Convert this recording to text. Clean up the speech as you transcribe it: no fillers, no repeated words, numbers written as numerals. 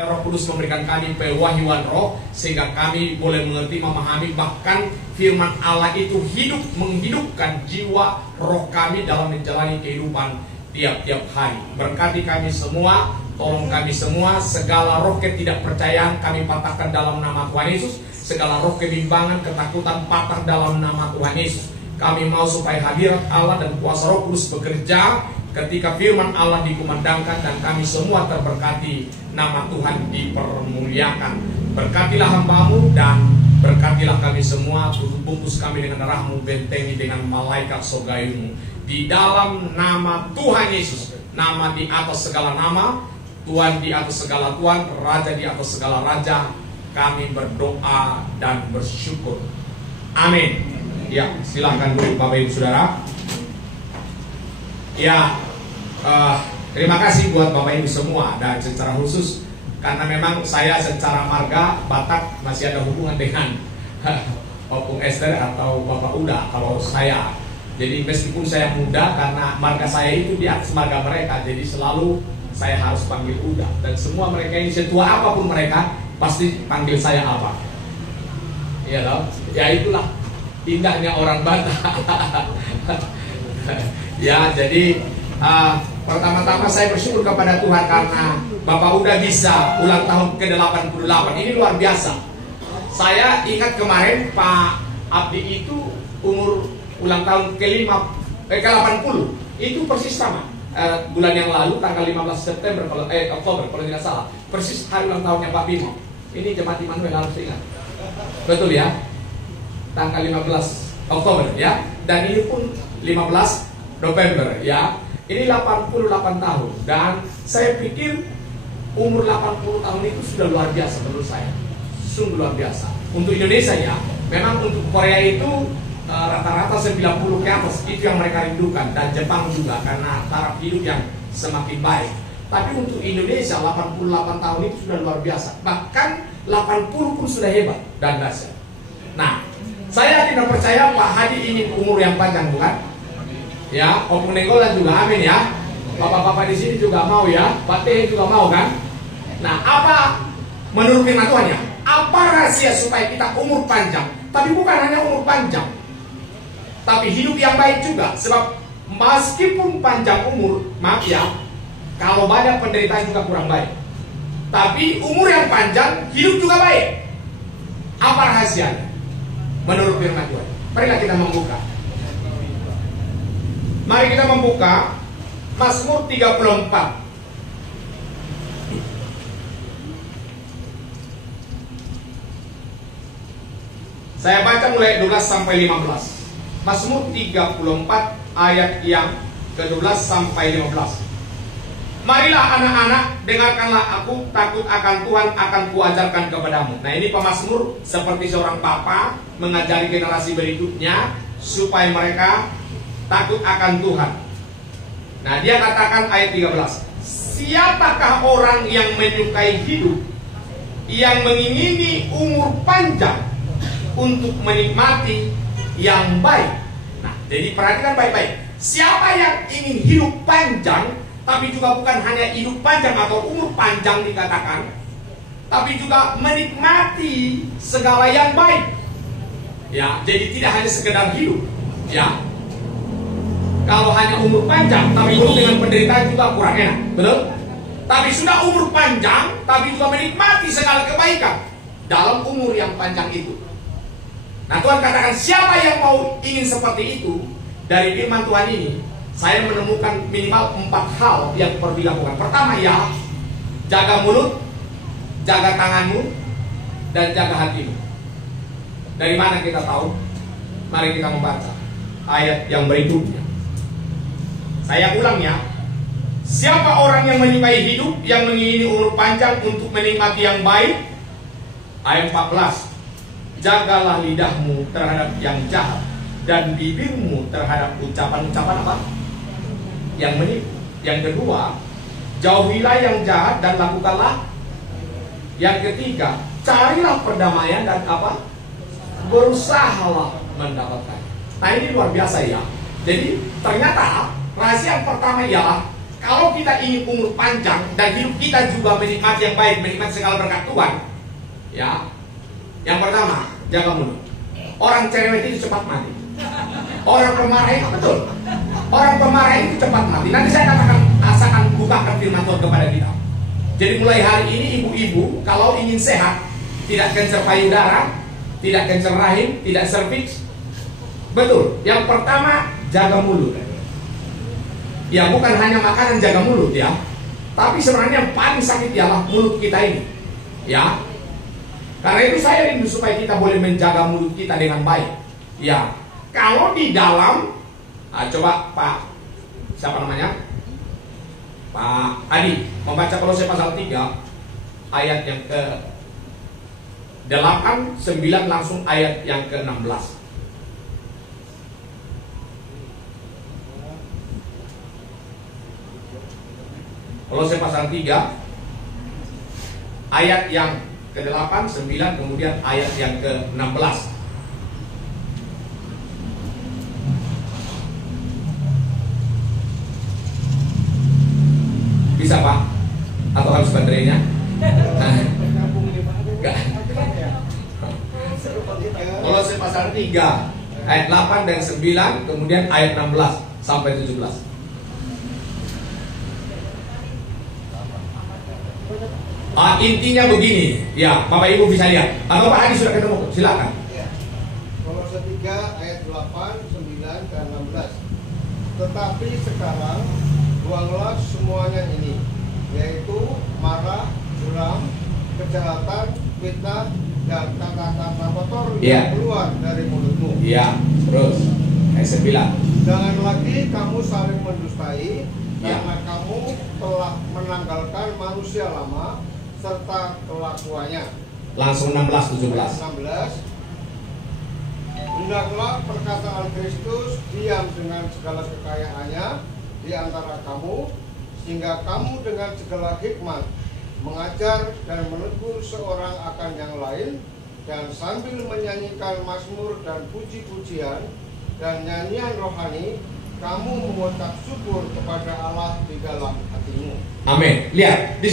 Roh Kudus memberikan kami pewahyuan roh sehingga kami boleh mengerti, memahami, bahkan firman Allah itu hidup, menghidupkan jiwa roh kami dalam menjalani kehidupan tiap-tiap hari. Berkati kami semua, tolong kami semua, segala roh ketidakpercayaan kami patahkan dalam nama Tuhan Yesus, segala roh kebimbangan, ketakutan patah dalam nama Tuhan Yesus. Kami mau supaya hadirat Allah dan kuasa Roh Kudus bekerja ketika firman Allah dikumandangkan dan kami semua terberkati, nama Tuhan dipermuliakan. Berkatilah hamba-Mu dan berkatilah kami semua, bungkus kami dengan darah-Mu, bentengi dengan malaikat surga-Mu. Di dalam nama Tuhan Yesus, nama di atas segala nama, Tuhan di atas segala Tuhan, Raja di atas segala Raja, kami berdoa dan bersyukur. Amin. Ya, silahkan duduk Bapak Ibu Saudara. Ya, terima kasih buat Bapak Ibu semua, dan secara khusus karena memang saya secara marga Batak masih ada hubungan dengan Opung Esther atau Bapak Uda kalau saya. Jadi meskipun saya muda, karena marga saya itu di atas marga mereka, jadi selalu saya harus panggil Uda. Dan semua mereka ini, setua apapun mereka, pasti panggil saya apa. Iya loh, ya itulah indahnya orang Batak. Ya, jadi pertama-tama saya bersyukur kepada Tuhan karena Bapak Uda bisa ulang tahun ke-88. Ini luar biasa. Saya ingat kemarin Pak Abdi itu umur ulang tahun ke-80. Itu persis sama. Bulan yang lalu tanggal 15 September Oktober kalau tidak salah. Persis hari ulang tahunnya Pak Bimo. Ini Jemaat Immanuel harus ingat. Betul ya? Tanggal 15 Oktober ya. Dan ini pun 15 November ya. Ini 88 tahun. Dan saya pikir umur 80 tahun itu sudah luar biasa menurut saya. Sungguh luar biasa. Untuk Indonesia ya. Memang untuk Korea itu rata-rata 90 ke atas. Itu yang mereka rindukan. Dan Jepang juga karena taraf hidup yang semakin baik. Tapi untuk Indonesia 88 tahun itu sudah luar biasa. Bahkan 80 pun sudah hebat dan dahsyat. Nah, saya tidak percaya Pak Hadi ini umur yang panjang, bukan? Ya, Opung Nenggolan juga, amin ya. Bapak-bapak di sini juga mau ya. Pak Teh juga mau kan? Nah, apa menurut firman Tuhan ya? Apa rahasia supaya kita umur panjang? Tapi bukan hanya umur panjang, tapi hidup yang baik juga. Sebab meskipun panjang umur, maaf ya, kalau banyak penderitaan juga kurang baik. Tapi umur yang panjang, hidup juga baik. Apa rahasianya? Menurut firman Tuhan. Marilah kita membuka. Mari kita membuka Mazmur 34. Saya baca mulai 12 sampai 15. Mazmur 34 ayat yang ke-12 sampai 15. Marilah anak-anak, dengarkanlah aku, takut akan Tuhan akan kuajarkan kepadamu. Nah, ini pemazmur seperti seorang papa mengajari generasi berikutnya supaya mereka takut akan Tuhan. Nah, dia katakan ayat 13. Siapakah orang yang menyukai hidup, yang mengingini umur panjang untuk menikmati yang baik. Nah, jadi perhatikan baik-baik. Siapa yang ingin hidup panjang, tapi juga bukan hanya hidup panjang atau umur panjang dikatakan, tapi juga menikmati segala yang baik. Ya, jadi tidak hanya sekedar hidup. Ya, kalau hanya umur panjang, tapi belum dengan penderitaan juga kurang enak, betul? Tapi sudah umur panjang, tapi juga menikmati segala kebaikan dalam umur yang panjang itu. Nah, Tuhan katakan siapa yang mau ingin seperti itu. Dari firman Tuhan ini saya menemukan minimal 4 hal yang perlu dilakukan. Pertama ya, jaga mulut, jaga tanganmu, dan jaga hatimu. Dari mana kita tahu? Mari kita membaca ayat yang berikutnya. Saya ulang ya. Siapa orang yang menyukai hidup, yang mengingini umur panjang untuk menikmati yang baik? Ayat 14. Jagalah lidahmu terhadap yang jahat dan bibirmu terhadap ucapan-ucapan apa? Yang menipu. Yang kedua, jauhilah yang jahat dan lakukanlah. Yang ketiga, carilah perdamaian dan apa? Berusahalah mendapatkan. Nah, ini luar biasa ya. Jadi ternyata rahasia yang pertama ialah kalau kita ingin umur panjang dan hidup kita juga menikmati yang baik, menikmati segala berkat Tuhan, ya, yang pertama, jaga mulut. Orang cerewet itu cepat mati. Orang pemarah itu betul. Orang pemarah itu cepat mati. Nanti saya akan bukakan firman Tuhan kepada kita. Jadi mulai hari ini ibu-ibu kalau ingin sehat, tidak kanker payudara, tidak kanker rahim, tidak serviks, betul. Yang pertama, jaga mulut. Ya, bukan hanya makanan, jaga mulut ya. Tapi sebenarnya yang paling sakit ialah mulut kita ini. Ya. Karena itu saya rindu supaya kita boleh menjaga mulut kita dengan baik. Ya. Kalau di dalam coba Pak siapa namanya? Pak Adi membaca Kolose pasal 3 ayat yang ke 8, 9 langsung ayat yang ke 16. Kolose pasal 3 ayat yang ke-8, 9, kemudian ayat yang ke-16. Bisa Pak? Atau harus baterainya? Enggak. Kolose pasal 3 ayat 8 dan 9, kemudian ayat 16 sampai 17. Intinya begini, ya Bapak Ibu bisa lihat. Atau Pak Adi sudah ketemu, silakan. Ya. Kolose 3 ayat 8, 9 dan 16. Tetapi sekarang buanglah semuanya ini, yaitu marah, geram, kejahatan, fitnah, dan kata-kata kotor yang keluar dari mulutmu. Iya, terus ayat 9. Jangan lagi kamu saling mendustai, karena kamu telah menanggalkan manusia lama serta kelakuannya. Langsung 16, 17. 16. Hendaklah perkataan Kristus diam dengan segala kekayaannya di antara kamu, sehingga kamu dengan segala hikmat mengajar dan menegur seorang akan yang lain, dan sambil menyanyikan mazmur dan puji-pujian dan nyanyian rohani, kamu mengucap syukur kepada Allah di dalam hatimu. Amin. Lihat di